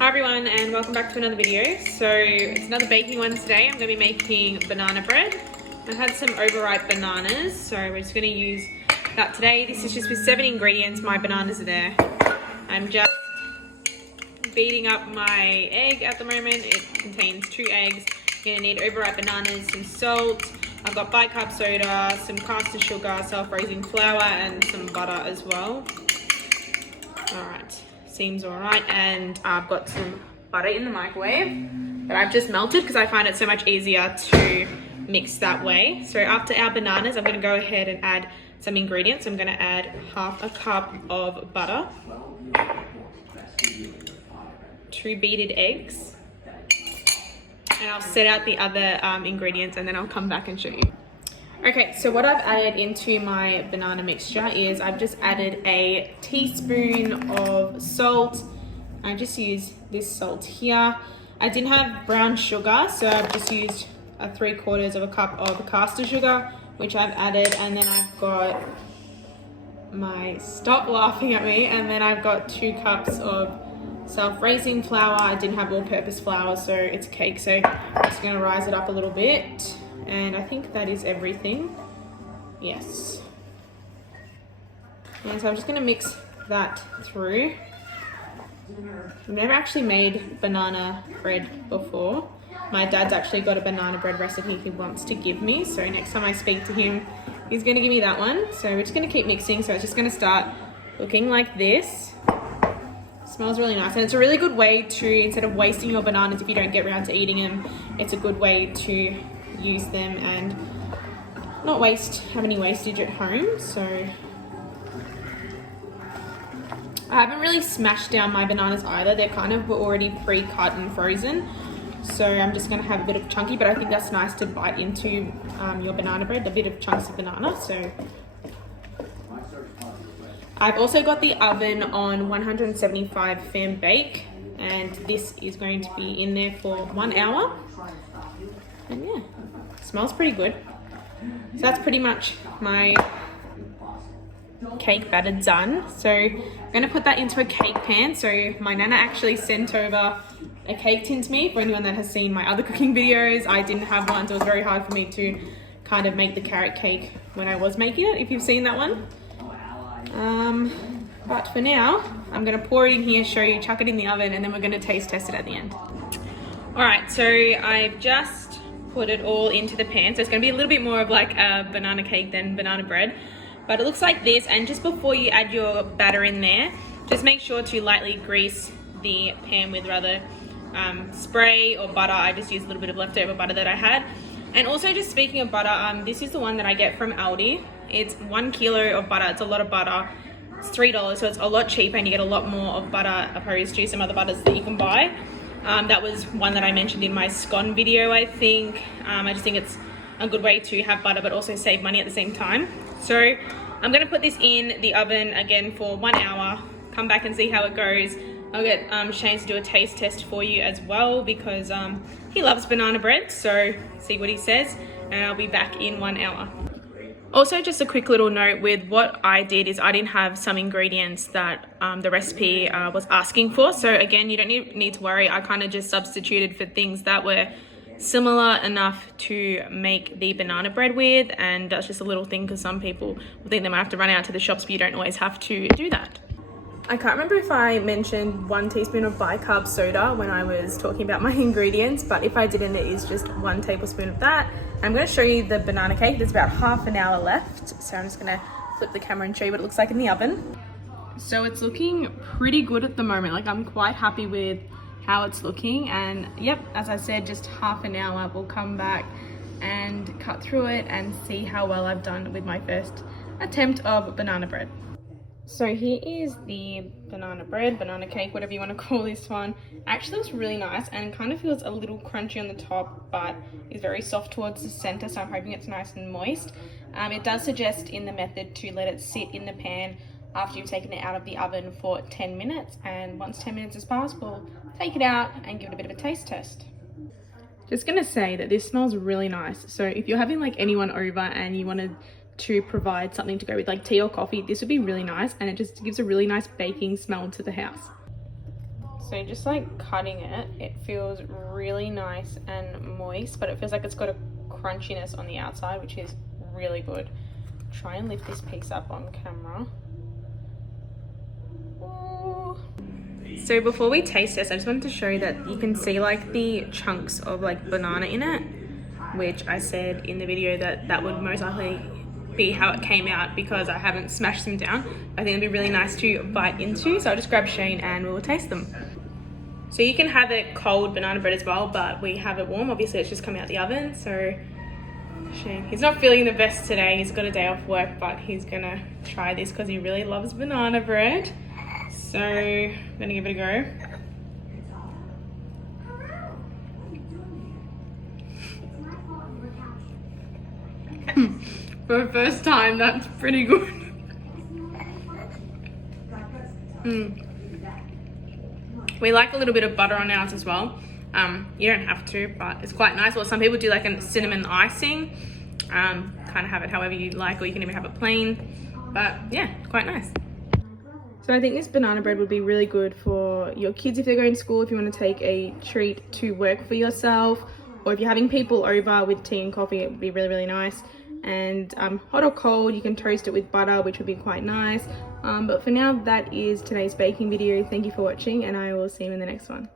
Hi everyone and welcome back to another video. So it's another baking one today. I'm going to be making banana bread. I had some overripe bananas, so we're just going to use that today. This is just with 7 ingredients. My bananas are there. I'm just beating up my egg at the moment. It contains 2 eggs. You're going to need overripe bananas, some salt. I've got bicarb soda, some caster sugar, self-raising flour and some butter as well. Alright. Seems alright, and I've got some butter in the microwave that I've just melted because I find it so much easier to mix that way. So after our bananas, I'm going to go ahead and add some ingredients. I'm going to add half a cup of butter, 2 beaten eggs, and I'll set out the other ingredients and then I'll come back and show you. Okay, so what I've added into my banana mixture is I've just added a teaspoon of salt. I just used this salt here. I didn't have brown sugar, so I've just used 3/4 of a cup of caster sugar, which I've added, and then I've got stop laughing at me, and then I've got 2 cups of self-raising flour. I didn't have all-purpose flour, so it's a cake, so I'm just gonna rise it up a little bit. And I think that is everything. Yes. And so I'm just going to mix that through. I've never actually made banana bread before. My dad's actually got a banana bread recipe he wants to give me. So next time I speak to him, he's going to give me that one. So we're just going to keep mixing. So it's just going to start looking like this. It smells really nice. And it's a really good way to, instead of wasting your bananas if you don't get around to eating them, it's a good way to use them and not have any wastage at home. So I haven't really smashed down my bananas either. They're kind of already pre-cut and frozen, so I'm just going to have a bit of chunky, but I think that's nice to bite into your banana bread, a bit of chunks of banana. So I've also got the oven on 175 fan bake, and this is going to be in there for 1 hour. And yeah, smells pretty good. So that's pretty much my cake batter done. So I'm going to put that into a cake pan. So my nana actually sent over a cake tin to me. For anyone that has seen my other cooking videos, I didn't have one, so it was very hard for me to kind of make the carrot cake when I was making it, if you've seen that one. But for now, I'm going to pour it in here, show you, chuck it in the oven, and then we're going to taste test it at the end. Alright, so I've just put it all into the pan, so it's going to be a little bit more of like a banana cake than banana bread, but it looks like this. And just before you add your batter in there, just make sure to lightly grease the pan with rather spray or butter. I just used a little bit of leftover butter that I had. And also, just speaking of butter, this is the one that I get from Aldi. It's 1 kilo of butter. It's a lot of butter. It's $3, so it's a lot cheaper and you get a lot more of butter opposed to some other butters that you can buy. That was one that I mentioned in my scone video, I think. I just think it's a good way to have butter but also save money at the same time. So I'm going to put this in the oven again for 1 hour, come back and see how it goes. I'll get Shane to do a taste test for you as well because he loves banana bread, so see what he says, and I'll be back in 1 hour. Also, just a quick little note with what I did is I didn't have some ingredients that the recipe was asking for. So again, you don't need to worry. I kind of just substituted for things that were similar enough to make the banana bread with. And that's just a little thing because some people will think they might have to run out to the shops, but you don't always have to do that. I can't remember if I mentioned 1 teaspoon of bicarb soda when I was talking about my ingredients, but if I didn't, it is just 1 tablespoon of that. I'm going to show you the banana cake. There's about half an hour left, so I'm just going to flip the camera and show you what it looks like in the oven. So it's looking pretty good at the moment. Like, I'm quite happy with how it's looking, and yep, as I said, just half an hour. We'll come back and cut through it and see how well I've done with my first attempt of banana bread. So here is the banana cake, whatever you want to call this one. Actually looks really nice and kind of feels a little crunchy on the top, but is very soft towards the center, so I'm hoping it's nice and moist. It does suggest in the method to let it sit in the pan after you've taken it out of the oven for 10 minutes, and once 10 minutes has passed, we'll take it out and give it a bit of a taste test. Just gonna say that this smells really nice, so if you're having like anyone over and you wanted to provide something to go with like tea or coffee, this would be really nice, and it just gives a really nice baking smell to the house. So just like cutting it, it feels really nice and moist, but it feels like it's got a crunchiness on the outside, which is really good. Try and lift this piece up on camera. Ooh. So before we taste this, I just wanted to show you that you can see like the chunks of like banana in it, which I said in the video that would most likely be how it came out because I haven't smashed them down. I think it'd be really nice to bite into, so I'll just grab Shane and we'll taste them. So you can have it cold banana bread as well, but we have it warm. Obviously it's just coming out the oven, so Shane, he's not feeling the best today. He's got a day off work, but he's gonna try this because he really loves banana bread. So I'm gonna give it a go. For the first time, that's pretty good. We like a little bit of butter on ours as well. You don't have to, but it's quite nice. Or some people do like a cinnamon icing. Kind of have it however you like, or you can even have it plain. But yeah, quite nice. So I think this banana bread would be really good for your kids if they're going to school, if you want to take a treat to work for yourself, or if you're having people over with tea and coffee, it would be really, really nice. And hot or cold, you can toast it with butter, which would be quite nice. But for now, that is today's baking video. Thank you for watching, and I will see you in the next one.